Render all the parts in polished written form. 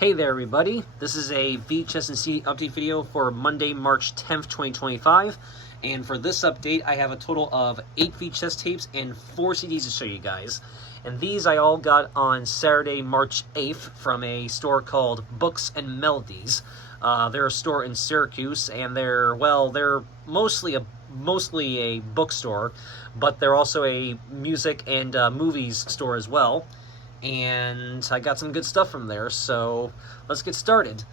Hey there everybody, this is a VHS and CD update video for Monday, March 10th, 2025, and for this update I have a total of 8 VHS tapes and 4 CDs to show you guys. And these I all got on Saturday, March 8th from a store called Books and Melodies. They're a store in Syracuse, and they're mostly a bookstore, but they're also a music and movies store as well. And I got some good stuff from there, so let's get started.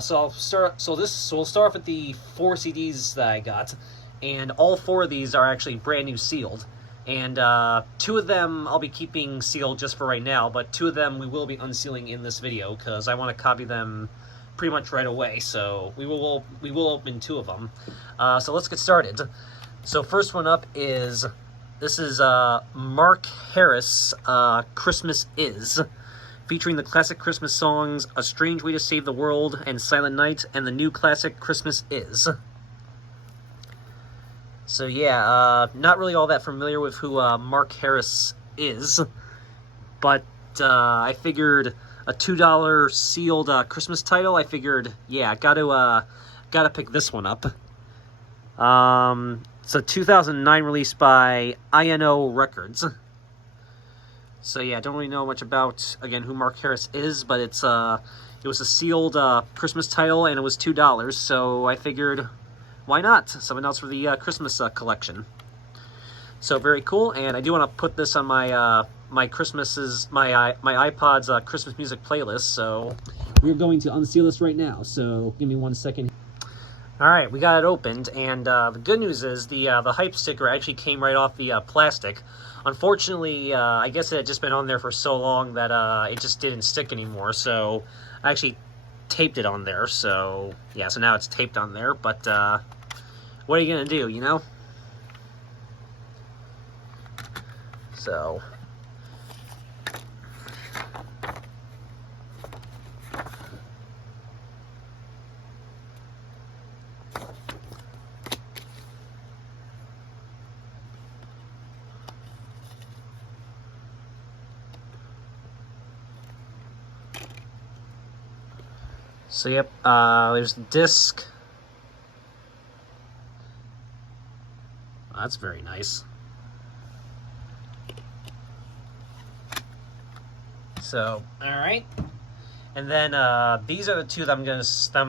So we'll start off with the 4 CDs that I got, and all 4 of these are actually brand new sealed. And 2 of them I'll be keeping sealed just for right now, but 2 of them we will be unsealing in this video because I want to copy them pretty much right away. So we will open 2 of them. So let's get started. So first one up is. This is Mark Harris, Christmas Is, featuring the classic Christmas songs A Strange Way to Save the World and Silent Night, and the new classic Christmas Is. So yeah, not really all that familiar with who Mark Harris is, but I figured a $2 sealed Christmas title, I figured, yeah, gotta pick this one up. It's a 2009 release by INO Records. So yeah, I don't really know much about, again, who Mark Harris is, but it was a sealed Christmas title, and it was $2, so I figured, why not? Something else for the Christmas collection. So very cool, and I do want to put this on my my iPod's Christmas music playlist, so we're going to unseal this right now, so give me 1 second. Alright, we got it opened, and the good news is the hype sticker actually came right off the plastic. Unfortunately, I guess it had just been on there for so long that it just didn't stick anymore, so I actually taped it on there, so yeah, so now it's taped on there, but what are you gonna do, you know? So So yep, there's the disc. That's very nice. So, all right, and then these are the 2 that I'm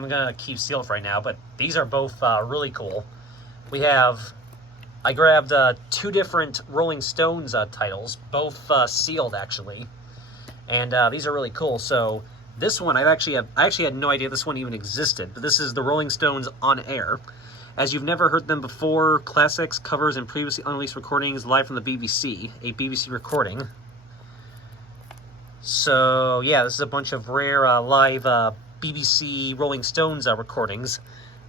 gonna keep sealed right now. But these are both really cool. I grabbed 2 different Rolling Stones titles, both sealed actually, and these are really cool. So. This one, I actually had no idea this one even existed, but this is the Rolling Stones On Air. As you've never heard them before, classics, covers, and previously unreleased recordings live from the BBC, a BBC recording. So, yeah, this is a bunch of rare live BBC Rolling Stones recordings,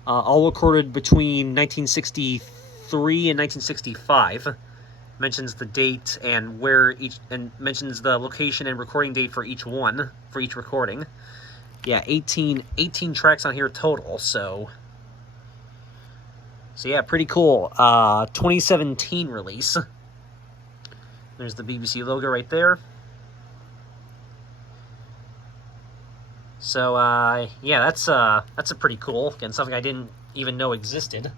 all recorded between 1963 and 1965. Mentions the date and mentions the location and recording date for each recording. Yeah, 18 tracks on here total, so yeah, pretty cool. 2017 release. There's the BBC logo right there. So yeah, that's a pretty cool, again, something I didn't even know existed.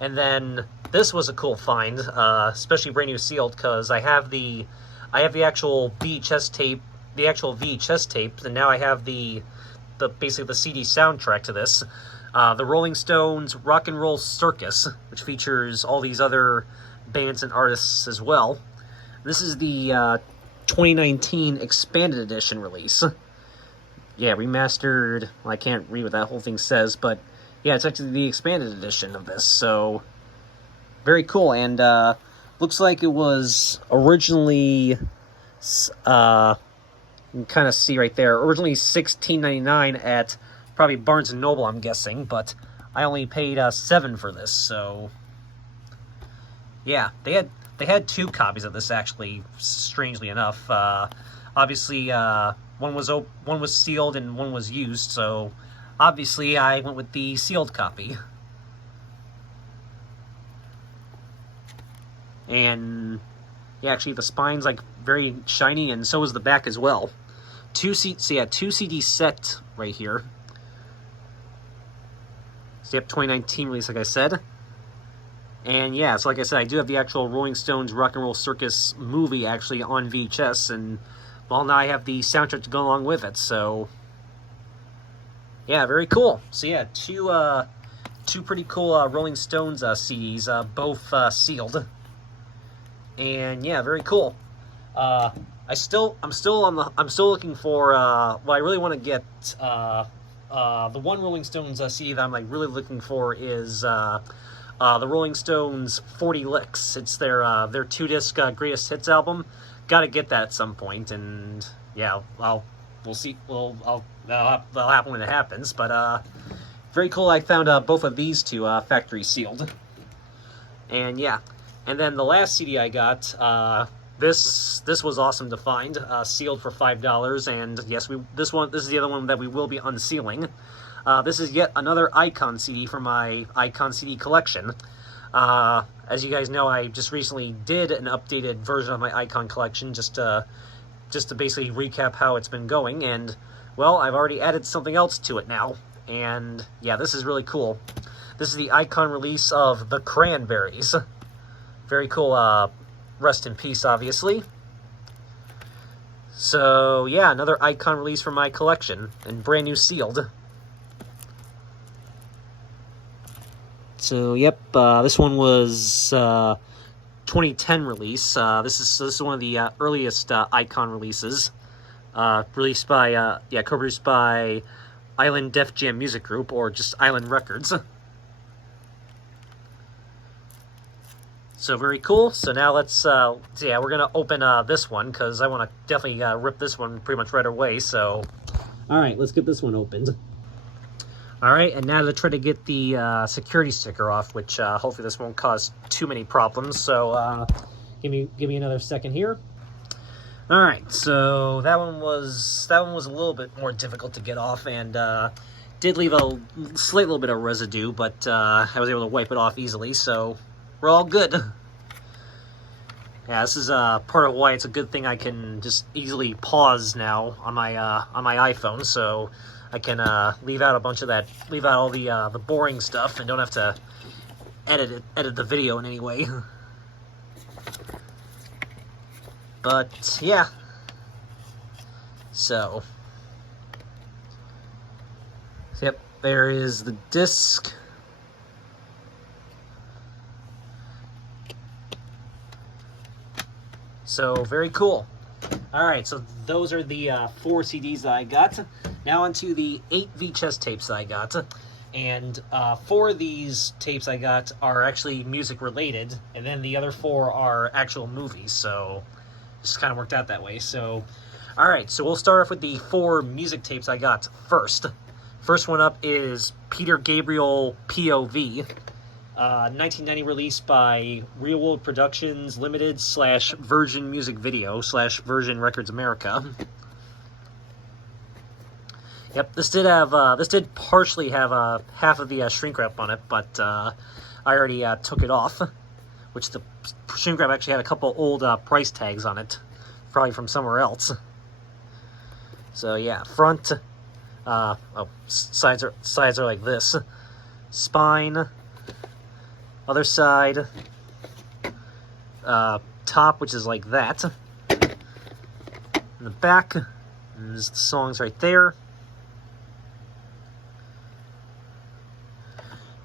And then this was a cool find, especially brand new sealed, because I have the actual VHS tape, and now I have basically the CD soundtrack to this, the Rolling Stones Rock and Roll Circus, which features all these other bands and artists as well. This is the 2019 expanded edition release. Yeah, remastered. Well, I can't read what that whole thing says, but yeah, it's actually the expanded edition of this, so very cool. And looks like it was originally, you can kind of see right there, originally $16.99 at probably Barnes & Noble, I'm guessing, but I only paid $7 for this, so yeah, they had 2 copies of this actually, strangely enough. Obviously, one was sealed and one was used, so obviously, I went with the sealed copy. And yeah, actually the spine's like very shiny, and so is the back as well. two CD set right here. So yep, 2019 release, like I said. And yeah, so like I said, I do have the actual Rolling Stones Rock and Roll Circus movie actually on VHS, and well, now I have the soundtrack to go along with it, so yeah, very cool. So yeah, two pretty cool Rolling Stones CDs, both sealed. And yeah, very cool. I'm still looking for what I really want to get. The one Rolling Stones CD that I'm like really looking for is the Rolling Stones 40 Licks. It's their 2-disc greatest hits album. Got to get that at some point, and yeah, we'll see. That'll happen when it happens. But very cool. I found both of these two factory sealed, and yeah. And then the last CD I got, this was awesome to find, sealed for $5. And yes, this is the other one that we will be unsealing. This is yet another Icon CD from my Icon CD collection. As you guys know, I just recently did an updated version of my Icon collection, just to basically recap how it's been going. And well, I've already added something else to it now. And yeah, this is really cool. This is the Icon release of The Cranberries. Very cool, rest in peace, obviously. So, yeah, another Icon release from my collection, and brand new sealed. So, yep, this one was 2010 release. This is one of the earliest Icon releases, released by, co-produced by Island Def Jam Music Group, or just Island Records. So very cool. So now let's, we're going to open this one, because I want to definitely rip this one pretty much right away. So, all right, let's get this one opened. All right, and now to try to get the security sticker off, which hopefully this won't cause too many problems. So give me another second here. All right, so that one was a little bit more difficult to get off, and did leave a slight little bit of residue, but I was able to wipe it off easily. So we're all good. Yeah, this is part of why it's a good thing I can just easily pause now on my iPhone, so I can leave out all the boring stuff, and don't have to edit the video in any way. But yeah, so yep, there is the disc. So, very cool. Alright, so those are the 4 CDs that I got. Now onto the 8 VHS tapes that I got. And 4 of these tapes I got are actually music related, and then the other 4 are actual movies, so it just kind of worked out that way. So, alright, so we'll start off with the 4 music tapes I got first. First one up is Peter Gabriel POV. 1990 release by Real World Productions Limited / Virgin Music Video / Virgin Records America. Yep, this did partially have half of the shrink wrap on it, but I already took it off, which the shrink wrap actually had a couple old price tags on it, probably from somewhere else. So yeah, front, sides are like this, spine. Other side, top, which is like that. In the back, there's the songs right there.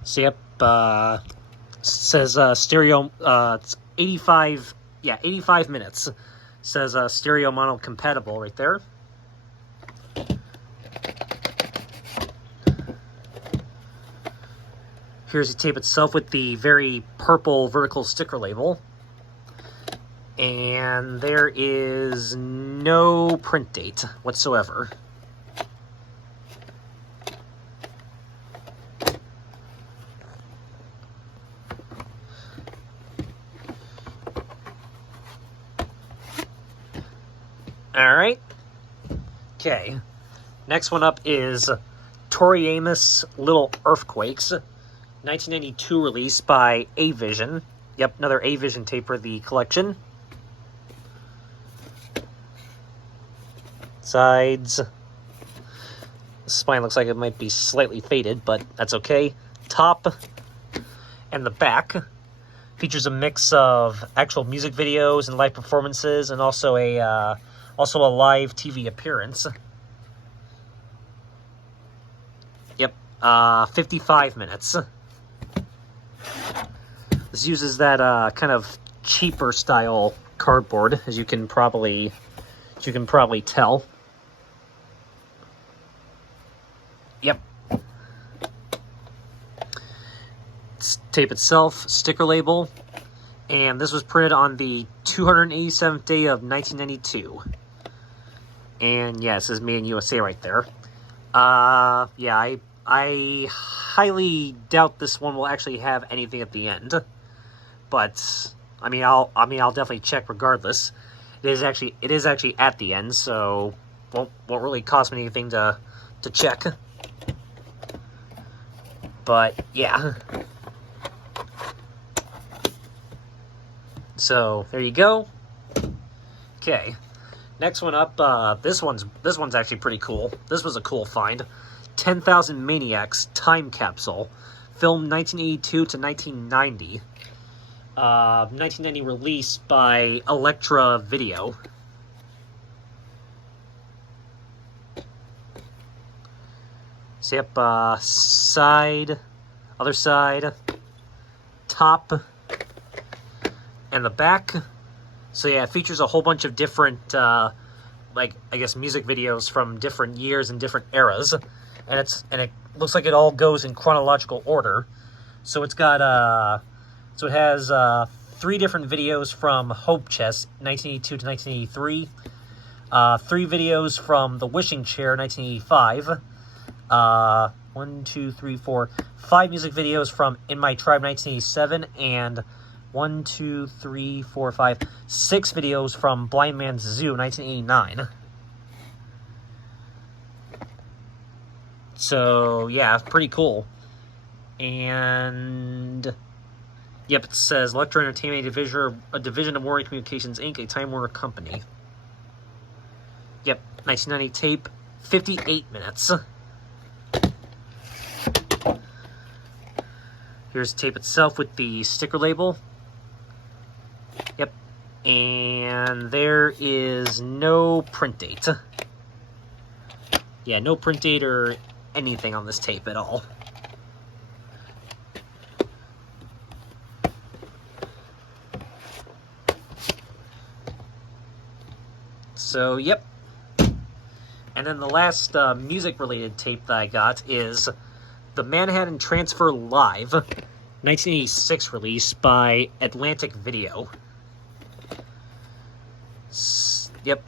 So yep, says stereo. It's 85 minutes. Says stereo mono compatible right there. Here's the tape itself with the very purple vertical sticker label. And there is no print date whatsoever. Alright. Okay. Next one up is Tori Amos Little Earthquakes. 1992 release by A-Vision. Yep, another A-Vision tape for the collection. Sides. The spine looks like it might be slightly faded, but that's okay. Top and the back features a mix of actual music videos and live performances, and also a live TV appearance. Yep, 55 minutes. This uses that kind of cheaper style cardboard, as you can probably tell. Yep. Tape itself, sticker label, and this was printed on the 287th day of 1992. And yeah, it says made in USA right there. Yeah, I highly doubt this one will actually have anything at the end, but I mean I'll definitely check regardless. It is actually at the end, so won't really cost me anything to check. But yeah. So there you go. Okay, next one up. This one's actually pretty cool. This was a cool find. 10,000 Maniacs time capsule, filmed 1982 to 1990. 1990 release by Elektra Video. So yep, side, other side, top, and the back. So yeah, it features a whole bunch of different, like, I guess, music videos from different years and different eras. And it looks like it all goes in chronological order. So it's got, so it has 3 different videos from Hope Chest, 1982 to 1983. 3 videos from The Wishing Chair, 1985. 1, 2, 3, 4, 5 music videos from In My Tribe, 1987, and 1, 2, 3, 4, 5, 6 videos from Blind Man's Zoo, 1989. So yeah, pretty cool. And yep, it says Electro Entertainment a division of Warner Communications Inc., a Time Warner company. Yep, 1990 tape, 58 minutes. Here's the tape itself with the sticker label. Yep. And there is no print date. Yeah, no print date or anything on this tape at all. So, yep. And then the last music-related tape that I got is the Manhattan Transfer Live, 1986 release by Atlantic Video. Yep,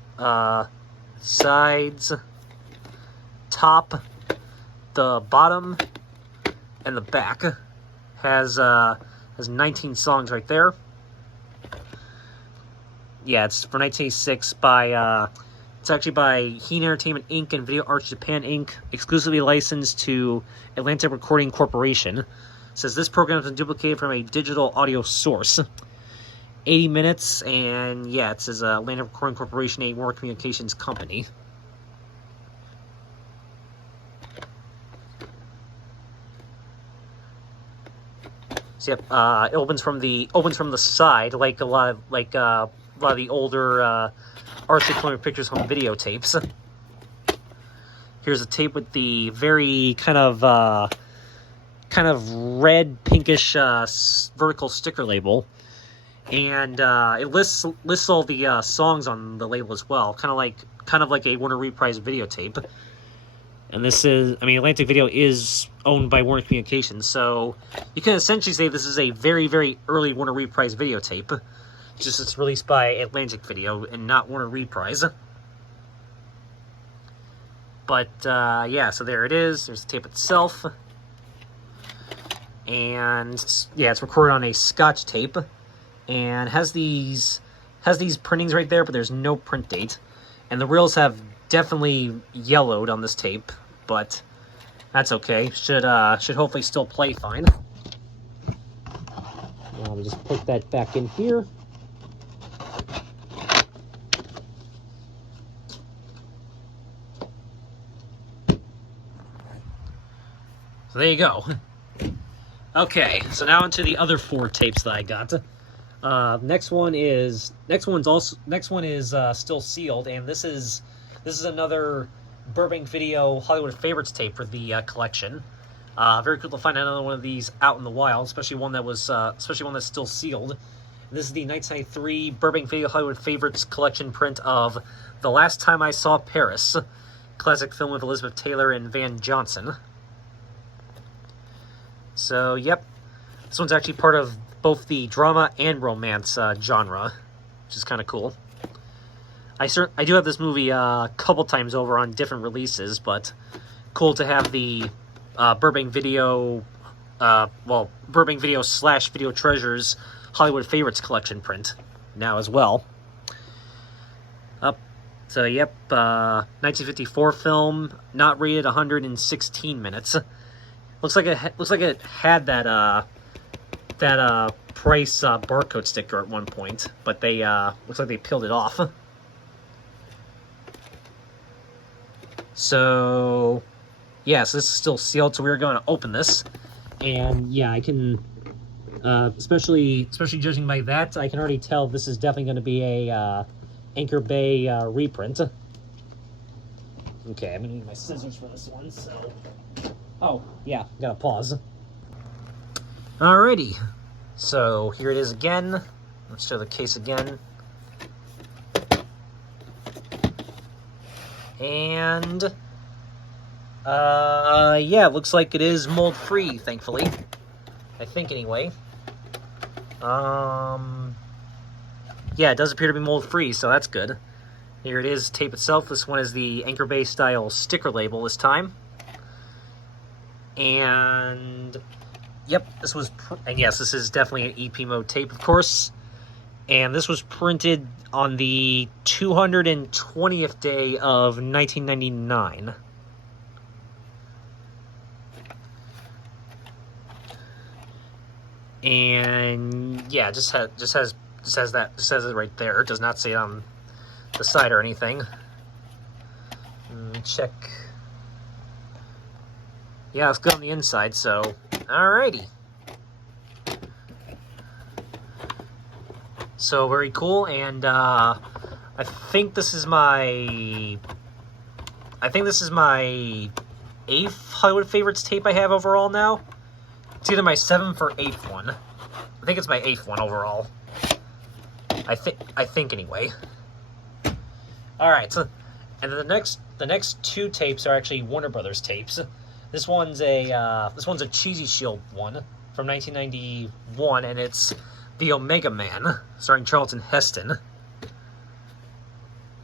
sides, top, the bottom, and the back has 19 songs right there. Yeah, it's from 1986 by it's actually by Heen Entertainment Inc. and Video Arts Japan Inc., exclusively licensed to Atlantic Recording Corporation. It says this program has been duplicated from a digital audio source. 80 minutes, and yeah, it says Atlantic Recording Corporation, a Warner Communications company. So yep, it opens from the side, like a lot of the older RC Columbia Pictures home videotapes. Here's a tape with the very kind of red pinkish vertical sticker label, and it lists all the songs on the label as well, kind of like a Warner Reprise videotape. And this is, I mean, Atlantic Video is owned by Warner Communications, so you can essentially say this is a very, very early Warner Reprise videotape. Just it's released by Atlantic Video and not Warner Reprise. But yeah, so there it is. There's the tape itself, and yeah, it's recorded on a Scotch tape, and has these printings right there, but there's no print date, and the reels have definitely yellowed on this tape, but that's okay. Should hopefully still play fine. I'll just put that back in here. So there you go. Okay, so now into the other 4 tapes that I got. Next one is still sealed, and this is another Burbank Video Hollywood Favorites tape for the collection. Very cool to find another one of these out in the wild, especially one that's still sealed. This is the 1993 Burbank Video Hollywood Favorites collection print of The Last Time I Saw Paris, classic film with Elizabeth Taylor and Van Johnson. So, yep, this one's actually part of both the drama and romance genre, which is kind of cool. I do have this movie a couple times over on different releases, but cool to have the Burbank Video / Video Treasures Hollywood Favorites collection print now as well. So yep, 1954 film, not rated 116 minutes. Looks like it had that price barcode sticker at one point, but they looks like they peeled it off. So yeah, so this is still sealed, so we're going to open this, and yeah, I can, especially judging by that, I can already tell this is definitely going to be a Anchor Bay reprint. Okay, I'm going to need my scissors for this one, so... Oh, yeah, gotta pause. Alrighty, so here it is again. Let's show the case again. And, yeah, looks like it is mold-free, thankfully. I think, anyway. Yeah, it does appear to be mold-free, so that's good. Here it is, tape itself. This one is the Anchor Bay style sticker label this time. And, yep, and yes, this is definitely an EP mode tape, of course. And this was printed on the 220th day of 1999. And yeah, it says it right there. It does not say it on the side or anything. Check. Yeah, it's good on the inside, so alrighty. So very cool, and I think this is my 8th Hollywood Favorites tape I have overall now. It's either my 7th or 8th one. I think it's my 8th one overall. I think anyway. All right, so and then the next 2 tapes are actually Warner Brothers tapes. This one's a Cheesy Shield one from 1991, and it's The Omega Man, starring Charlton Heston.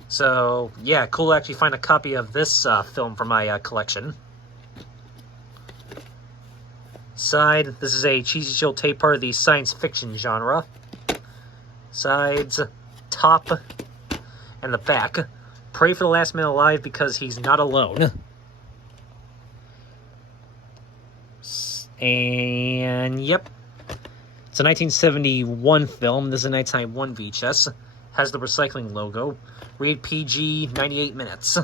So yeah, cool to actually find a copy of this film for my collection. Side, this is a Cheesy Shield tape, part of the science fiction genre. Sides, top, and the back. Pray for the last man alive because he's not alone. And yep, it's a 1971 film. This is a 1991 VHS. Has the recycling logo. Rated PG, 98 minutes.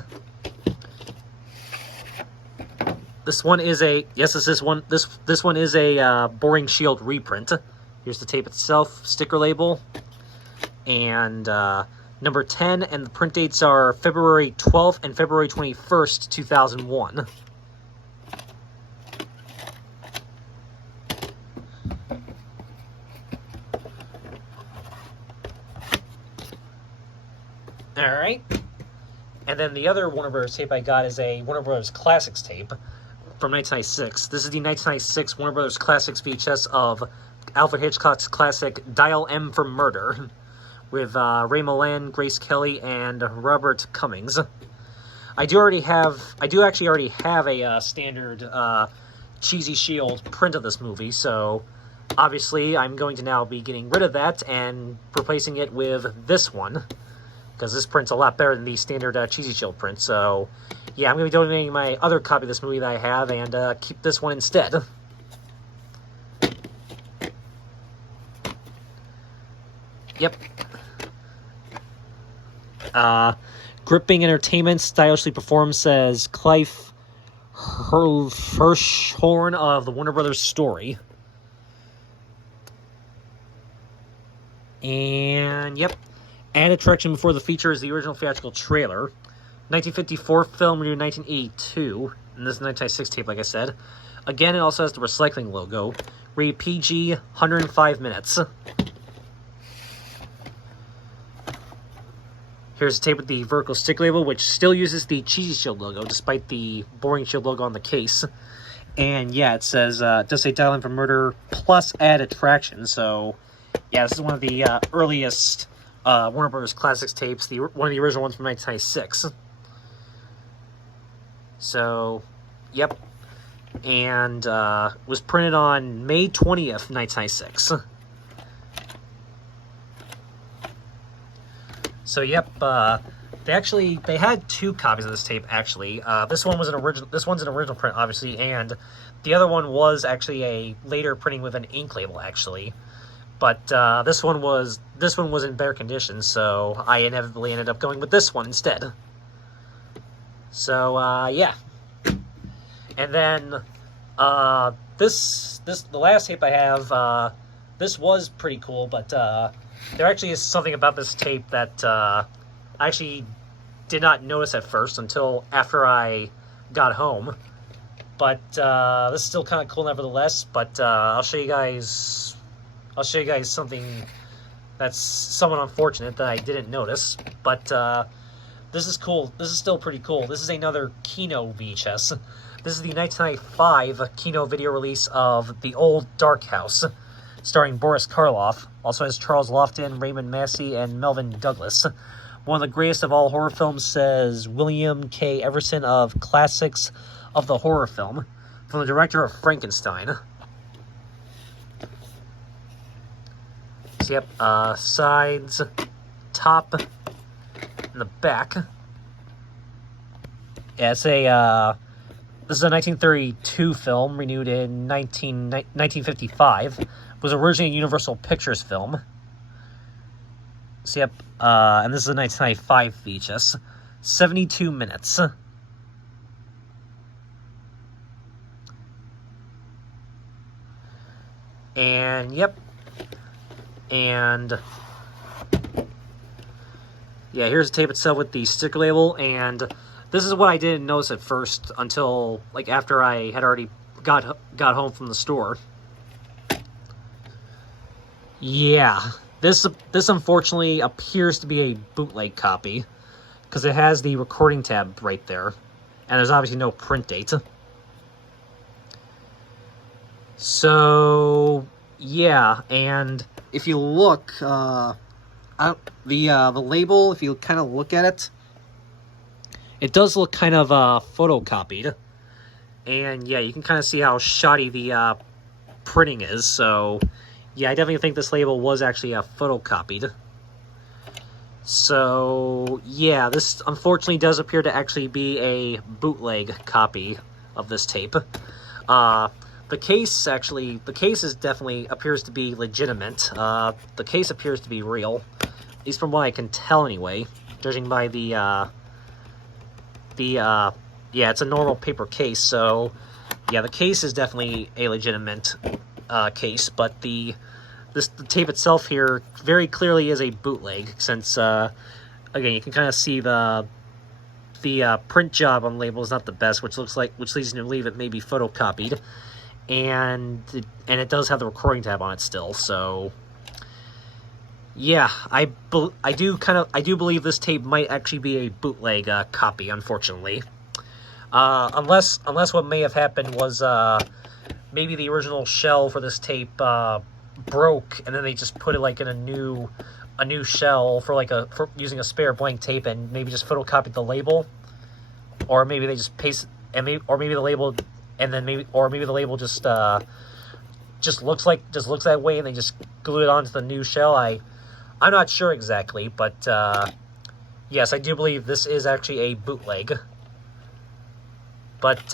This one is a this one is a Boring Shield reprint. Here's the tape itself, sticker label, and number 10, and the print dates are February 12th and February 21st, 2001. Alright. And then the other Warner Brothers tape I got is a Warner Brothers Classics tape from 1996. This is the 1996 Warner Brothers Classics VHS of Alfred Hitchcock's classic Dial M for Murder with Ray Milland, Grace Kelly, and Robert Cummings. I do actually already have a standard Cheesy Shield print of this movie, so obviously I'm going to now be getting rid of that and replacing it with this one, because this print's a lot better than the standard Cheesy Shield print. So yeah, I'm going to be donating my other copy of this movie that I have and keep this one instead. Yep. Gripping Entertainment stylishly performed, says Clive Hirschhorn of the Warner Brothers story. And, yep. Added attraction before the feature is the original theatrical trailer. 1954 film, renewed 1982. And this is 1996 tape, like I said. Again, it also has the recycling logo. Rated PG, 105 minutes. Here's a tape with the vertical stick label, which still uses the Cheesy Shield logo, despite the Boring Shield logo on the case. And yeah, it says, it does say Dial In for Murder plus add attraction. So, yeah, this is one of the earliest Warner Brothers Classics tapes, one of the original ones from 1996. So, yep. And was printed on May 20th, 1996. So, yep, they had two copies of this tape, actually. This one's an original print, obviously, and the other one was actually a later printing with an ink label, actually. But this one was in better condition, so I inevitably ended up going with this one instead. So yeah. And then the last tape I have, this was pretty cool, but there actually is something about this tape that I actually did not notice at first until after I got home. But this is still kind of cool nevertheless. But I'll show you guys something that's somewhat unfortunate that I didn't notice. But this is cool. This is still pretty cool. This is another Kino VHS. This is the 1995 Kino video release of The Old Dark House, starring Boris Karloff. Also has Charles Lofton, Raymond Massey, and Melvin Douglas. One of the greatest of all horror films, says William K. Everson of Classics of the Horror Film, from the director of Frankenstein. So, yep, sides, top, and the back. Yeah, it's this is a 1932 film, renewed in 1955. It was originally a Universal Pictures film. So, yep, and this is a 1995 VHS. 72 minutes. And, yep. And, yeah, here's the tape itself with the sticker label, and this is what I didn't notice at first until, like, after I had already got home from the store. Yeah, this unfortunately appears to be a bootleg copy, because it has the recording tab right there, and there's obviously no print date. So, yeah, and if you look, the label, if you kind of look at it, it does look kind of photocopied. And yeah, you can kind of see how shoddy the printing is. So yeah, I definitely think this label was actually photocopied. So yeah, this unfortunately does appear to actually be a bootleg copy of this tape. The case is definitely appears to be legitimate. The case appears to be real, at least from what I can tell anyway, judging by yeah, it's a normal paper case, so yeah, the case is definitely a legitimate case, but the tape itself here very clearly is a bootleg, since again, you can kind of see the print job on the label is not the best, which leads you to believe it may be photocopied, and it does have the recording tab on it still. So yeah, I do believe this tape might actually be a bootleg copy, unfortunately. Unless what may have happened was maybe the original shell for this tape broke, and then they just put it like in a new shell for using a spare blank tape, and maybe just photocopied the label, or maybe they just paste, and maybe the label, and then maybe the label just looks that way, and they just glue it onto the new shell. I'm not sure exactly, but yes, I do believe this is actually a bootleg. But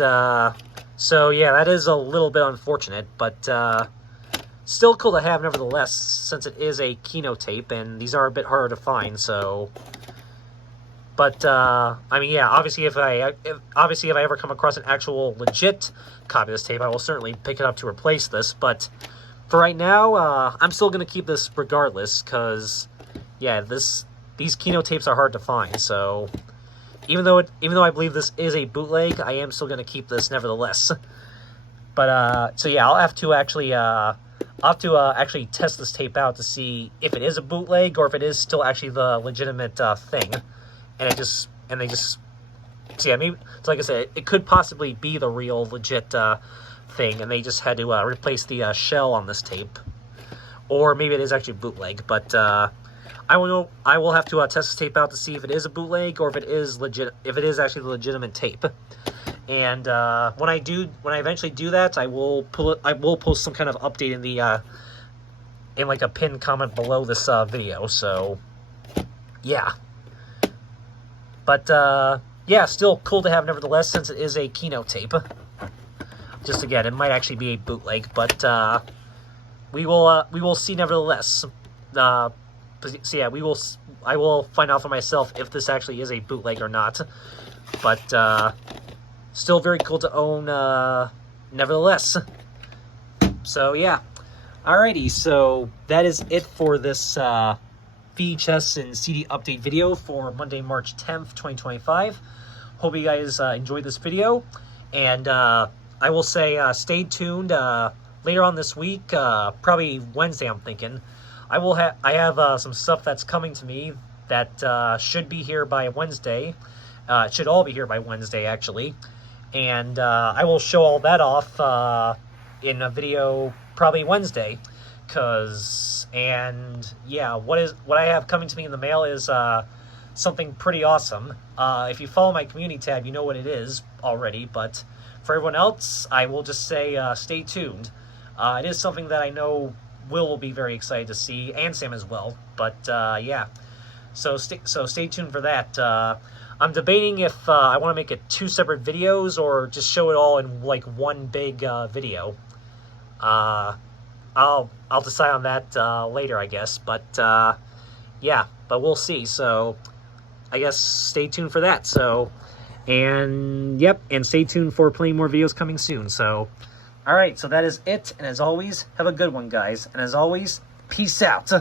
so yeah, that is a little bit unfortunate, but still cool to have nevertheless, since it is a Kino tape, and these are a bit harder to find. So But I mean, yeah, obviously if I ever come across an actual legit copy of this tape, I will certainly pick it up to replace this. But for right now, I'm still gonna keep this regardless, because yeah, these Kino tapes are hard to find. So even though I believe this is a bootleg, I am still gonna keep this nevertheless. But so yeah, I'll have to actually test this tape out to see if it is a bootleg or if it is still actually the legitimate thing. And they just see. I mean, so like I said, it could possibly be the real legit thing, and they just had to replace the shell on this tape, or maybe it is actually bootleg. But I will have to test this tape out to see if it is a bootleg or if it is legit. If it is actually the legitimate tape. And when I eventually do that, I will post some kind of update in the in like a pinned comment below this video. So yeah. But, yeah, still cool to have nevertheless, since it is a Kino tape. Just again, it might actually be a bootleg, but, we will see nevertheless. So yeah, I will find out for myself if this actually is a bootleg or not. But, still very cool to own, nevertheless. So, yeah. Alrighty, so that is it for this, VHS and CD update video for Monday, March 10th, 2025. Hope you guys enjoyed this video, and I will say stay tuned later on this week, probably Wednesday I'm thinking. I have some stuff that's coming to me that should be here by Wednesday. It should all be here by Wednesday actually, and I will show all that off in a video probably Wednesday. And yeah, what I have coming to me in the mail is something pretty awesome. If you follow my community tab, you know what it is already, but for everyone else, I will just say stay tuned. It is something that I know Will be very excited to see, and Sam as well. But yeah, so stay tuned for that. I'm debating if I want to make it 2 separate videos or just show it all in like one big video. I'll decide on that later, I guess. But yeah, but we'll see. So I guess stay tuned for that. So, and yep, and stay tuned for plenty more videos coming soon. So, all right, so that is it. And as always, have a good one, guys. And as always, peace out.